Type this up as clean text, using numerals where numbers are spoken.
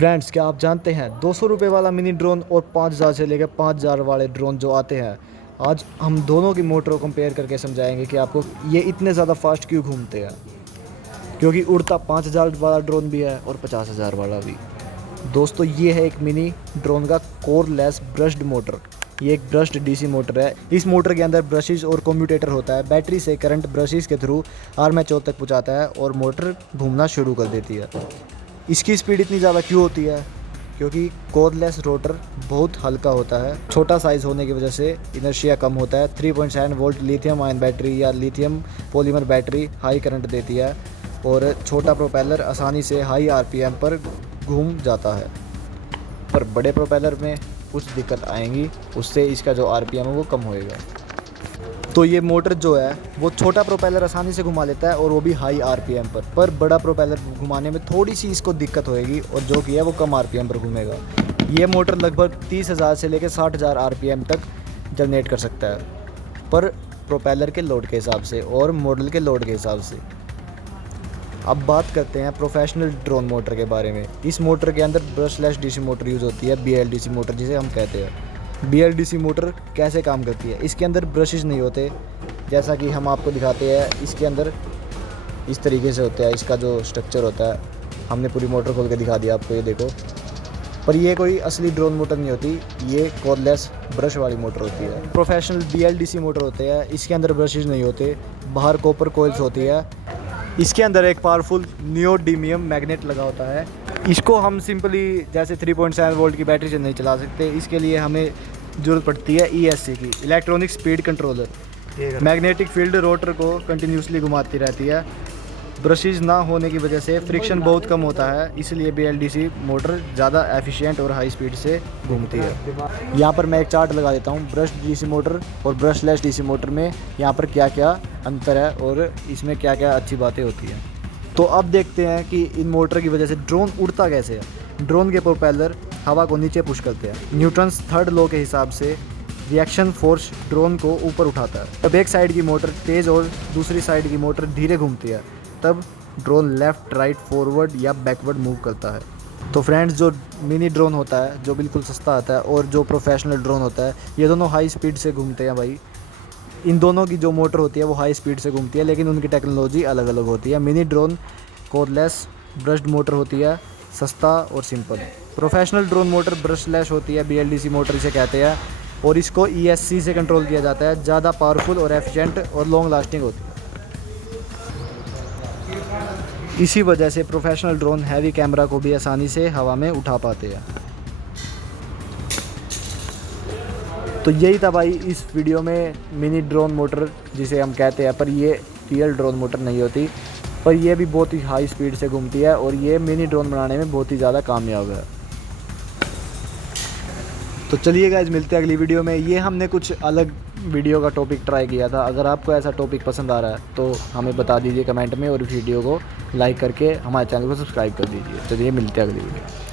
Friends, क्या आप जानते हैं 200 रुपये वाला मिनी ड्रोन और 5000 से लेकर 5000 वाले ड्रोन जो आते हैं, आज हम दोनों की मोटर को कंपेयर करके समझाएंगे कि आपको ये इतने ज़्यादा फास्ट क्यों घूमते हैं। क्योंकि उड़ता 5000 वाला ड्रोन भी है और 50000 वाला भी। दोस्तों, ये है एक मिनी ड्रोन का कोरलेस ब्रश्ड मोटर। ये एक ब्रश्ड डीसी मोटर है। इस मोटर के अंदर ब्रशेज और कम्यूटेटर होता है। बैटरी से करंट ब्रशेज के थ्रू आर्मेचर तक पहुँचाता है और मोटर घूमना शुरू कर देती है। इसकी स्पीड इतनी ज़्यादा क्यों होती है? क्योंकि कोरलेस रोटर बहुत हल्का होता है। छोटा साइज़ होने की वजह से इनर्शिया कम होता है। 3.7 वोल्ट लिथियम आयन बैटरी या lithium polymer battery high current देती है और छोटा प्रोपेलर आसानी से हाई आरपीएम पर घूम जाता है। पर बड़े प्रोपेलर में कुछ दिक्कत आएंगी, उससे इसका जो आरपीएम है वो कम होएगा। तो ये मोटर जो है वो छोटा प्रोपेलर आसानी से घुमा लेता है और वो भी हाई आरपीएम पर बड़ा प्रोपेलर घुमाने में थोड़ी सी इसको दिक्कत होएगी और जो कि है वो कम आरपीएम पर घूमेगा। ये मोटर लगभग 30,000 से लेकर 60,000 आरपीएम तक जनरेट कर सकता है, पर प्रोपेलर के लोड के हिसाब से और मॉडल के लोड के हिसाब से। अब बात करते हैं प्रोफेशनल ड्रोन मोटर के बारे में। इस मोटर के अंदर ब्रशलेस डीसी मोटर यूज़ होती है, BLDC मोटर जिसे हम कहते हैं। BLDC मोटर कैसे काम करती है? इसके अंदर ब्रशेज नहीं होते, जैसा कि हम आपको दिखाते हैं। इसके अंदर इस तरीके से होता है, इसका जो स्ट्रक्चर होता है। हमने पूरी मोटर खोल के दिखा दिया आपको, ये देखो। पर ये कोई असली ड्रोन मोटर नहीं होती, ये कोरलेस ब्रश वाली मोटर होती है। प्रोफेशनल BLDC मोटर होते हैं, इसके अंदर ब्रशेज नहीं होते, बाहर कॉपर कोइल्स होती है। इसके अंदर एक पावरफुल नियोडीमियम मैग्नेट लगा होता है। इसको हम सिंपली जैसे 3.7 वोल्ट की बैटरी से नहीं चला सकते। इसके लिए हमें ज़रूरत पड़ती है ESC की, electronic speed controller. Magnetic field rotor को कंटिन्यूसली घुमाती रहती है। ब्रशेज ना होने की वजह से फ्रिक्शन बहुत कम होता है, इसलिए BLDC मोटर ज़्यादा एफिशिएंट और हाई स्पीड से घूमती है। यहाँ पर मैं एक चार्ट लगा देता हूँ ब्रश डीसी मोटर और ब्रशलेस डीसी मोटर में यहाँ पर क्या क्या अंतर है और इसमें क्या क्या अच्छी बातें होती हैं। तो अब देखते हैं कि इन मोटर की वजह से ड्रोन उड़ता कैसे है। ड्रोन के प्रोपेलर हवा को नीचे पुश करते हैं। न्यूटन्स थर्ड लॉ के हिसाब से रिएक्शन फोर्स ड्रोन को ऊपर उठाता है। तब एक साइड की मोटर तेज़ और दूसरी साइड की मोटर धीरे घूमती है, तब ड्रोन लेफ़्ट, राइट, फॉरवर्ड या बैकवर्ड मूव करता है। तो फ्रेंड्स, जो मिनी ड्रोन होता है जो बिल्कुल सस्ता आता है और जो प्रोफेशनल ड्रोन होता है, ये दोनों हाई स्पीड से घूमते हैं भाई। इन दोनों की जो मोटर होती है वो हाई स्पीड से घूमती है, लेकिन उनकी टेक्नोलॉजी अलग अलग होती है। Mini drone coreless brushed motor होती है, सस्ता और simple. Professional drone motor brushless होती है, BLDC मोटर इसे कहते हैं, और इसको ESC से कंट्रोल किया जाता है। ज़्यादा पावरफुल और एफिशिएंट और लॉन्ग लास्टिंग होती है। इसी वजह से प्रोफेशनल ड्रोन हैवी कैमरा को भी आसानी से हवा में उठा पाते हैं। तो यही था भाई इस वीडियो में मिनी ड्रोन मोटर जिसे हम कहते हैं, पर ये रियल ड्रोन मोटर नहीं होती, पर यह भी बहुत ही हाई स्पीड से घूमती है और ये मिनी ड्रोन बनाने में बहुत ही ज़्यादा कामयाब है। तो चलिए गाइस, मिलते हैं अगली वीडियो में। ये हमने कुछ अलग वीडियो का टॉपिक ट्राई किया था। अगर आपको ऐसा टॉपिक पसंद आ रहा है तो हमें बता दीजिए कमेंट में और वीडियो को लाइक करके हमारे चैनल को सब्सक्राइब कर दीजिए। चलिए मिलते हैं अगली वीडियो।